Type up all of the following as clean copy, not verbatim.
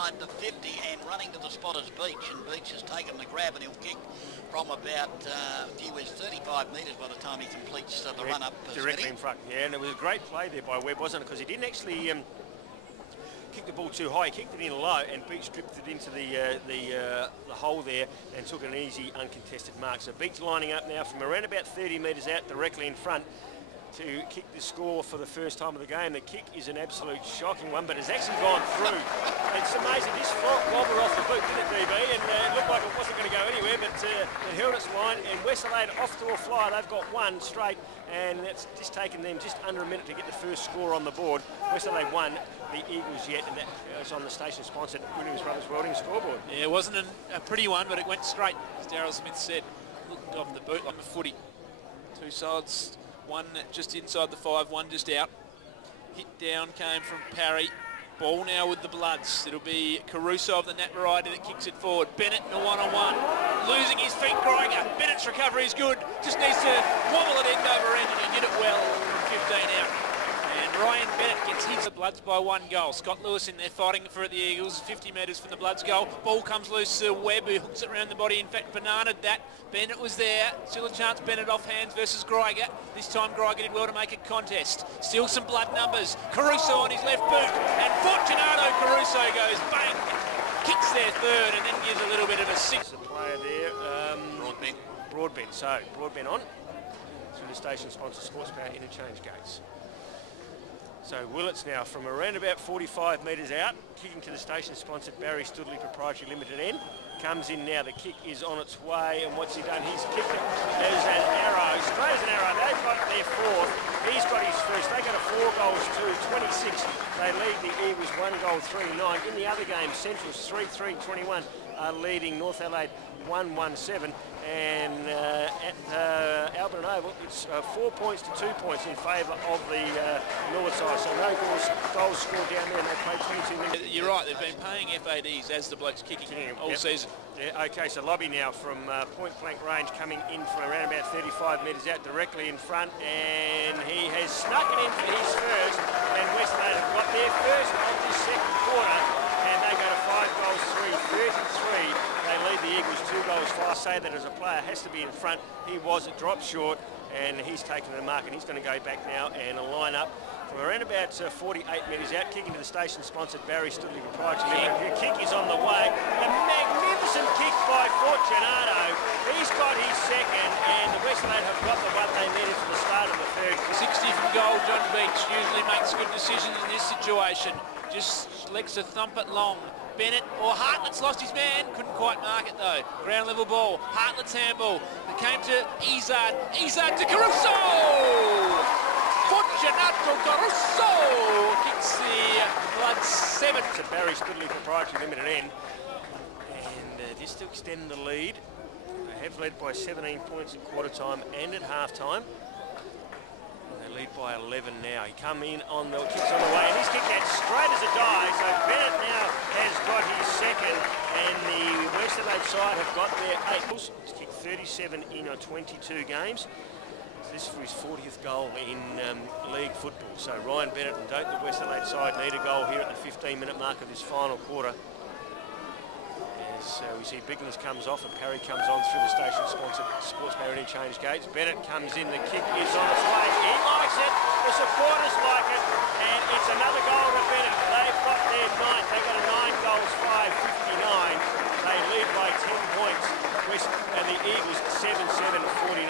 The 50 and running to the spotter's Beach, and Beach has taken the grab and he'll kick from about 35 metres by the time he completes the run up directly in front. Yeah, and it was a great play there by Webb, wasn't it? Because he didn't actually kick the ball too high. He kicked it in low, and Beach dripped it into the hole there and took an easy uncontested mark. So Beach lining up now from around about 30 metres out directly in front to kick the score for the first time of the game. The kick is an absolute shocking one, but it's actually gone through. It's amazing. This wobbled off the boot, didn't it, DB? And it looked like it wasn't going to go anywhere, but it held its line. And West Adelaide off to a flyer. They've got one straight, and that's just taken them just under a minute to get the first score on the board. West Adelaide won, the Eagles yet, and that was on the station-sponsored Williams Brothers Welding scoreboard. Yeah, it wasn't a pretty one, but it went straight, as Daryl Smith said. Looked off the boot like a footy. Two sides. One just inside the 5, one just out. Hit down came from Parry. Ball now with the Bloods. It'll be Caruso of the Nat variety that kicks it forward. Bennett in a one-on-one. Losing his feet, Greiger. Bennett's recovery is good. Just needs to wobble it end over end, and he did it well from 15 out. And Ryan Bennett gets his Bloods by 1 goal. Scott Lewis in there fighting for the Eagles, 50 metres from the Bloods goal. Ball comes loose to Webb, who hooks it around the body. In fact, bananaed that. Bennett was there. Still a chance, Bennett off hands versus Greiger. This time Greiger did well to make a contest. Still some blood numbers. Caruso on his left boot. And Fortunato Caruso goes bang. Kicks their third and then gives a little bit of a six. The player there, Broadbent. So Broadbent on through the station-sponsored Sports Power interchange gates. So Willets now from around about 45 metres out, kicking to the station-sponsored Barry Studley Proprietary Limited End. Comes in now, the kick is on its way, and what's he done? He's kicked it as an arrow, straight as an arrow. They've got their fourth. He's got his first. They got a 4 goals to 26. They lead the Eagles 1 goal 3-9. In the other game, Central's 3-3-21 are leading North Adelaide 1-1-7. And at Albert Oval, it's 4 points to 2 points in favour of the north side. So no goals scored down there, and they played 22 minutes. You're right, they've been paying FADs as the blokes kicking all season. Yeah, okay, so Lobby now from point-blank range coming in from around about 35 metres out directly in front, and he has snuck it in for his first, and West Adelaide have got their first of this second quarter, and they go to 5 goals 3-33. They lead the Eagles 2 goals 5. I say that as a player has to be in front. He was, it dropped short, and he's taken the mark, and he's going to go back now and line up from around about 48 metres out, kicking to the station-sponsored Barry Studley Proprietary. The kick is on the way. A magnificent kick by Fortunato. He's got his second, and the West Adelaide have got the one they needed for the start of the third. 60 from goal, John Beach usually makes good decisions in this situation. Just lets a thump it long. Bennett, or Hartlett's lost his man, couldn't quite mark it though. Ground level ball, Hartlett's handball. It came to Izard, Izard to Caruso! Fortunato Caruso kicks the Bloods 7. It's a Barry Studley Proprietary Limited End, and just to extend the lead, they have led by 17 points at quarter time and at half time. Lead by 11 now. He come in on the kicks on the way, and he's kicked that straight as a die. So Bennett now has got his second, and the West Adelaide side have got their 8. He's kicked 37 in 22 games. This is for his 40th goal in league football. So Ryan Bennett and Doak, the West Adelaide side, need a goal here at the 15-minute mark of this final quarter. As we see Bigness comes off and Parry comes on through the station-sponsored Sports Power interchange gates. Bennett comes in, the kick is on its way. He likes it, the supporters like it, and it's another goal to Bennett. They've got their 9th. They got a 9 goals 5-59. They lead by 10 points. And the Eagles 7-7-49.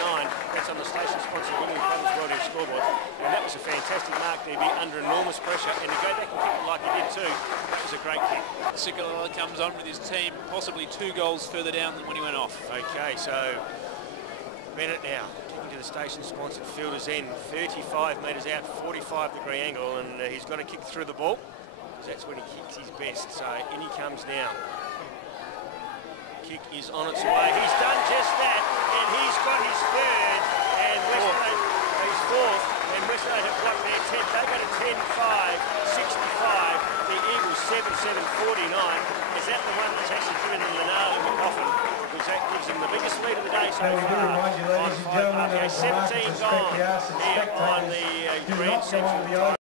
That's on the station-sponsored Williams Brothers Welding scoreboard. And that was a fantastic mark, DB, under enormous pressure. And to go back and kick it like he did too, that was a great kick. Sikala comes on with his team, possibly 2 goals further down than when he went off. Okay, so Bennett now kicking to the station-sponsored fielder's end, 35 metres out, 45-degree angle, and he's got to kick through the ball. That's when he kicks his best. So in he comes now. Kick is on its way. He's done just that, and he's got his third, and West Adelaide, his fourth, and West Adelaide have got their 10th. They got a 10-5-65. The Eagles 7-7-49. Is that the one that's actually given them the nail in the coffin? Because that gives them the biggest lead of the day so far. 17 gone here on the Grand Central.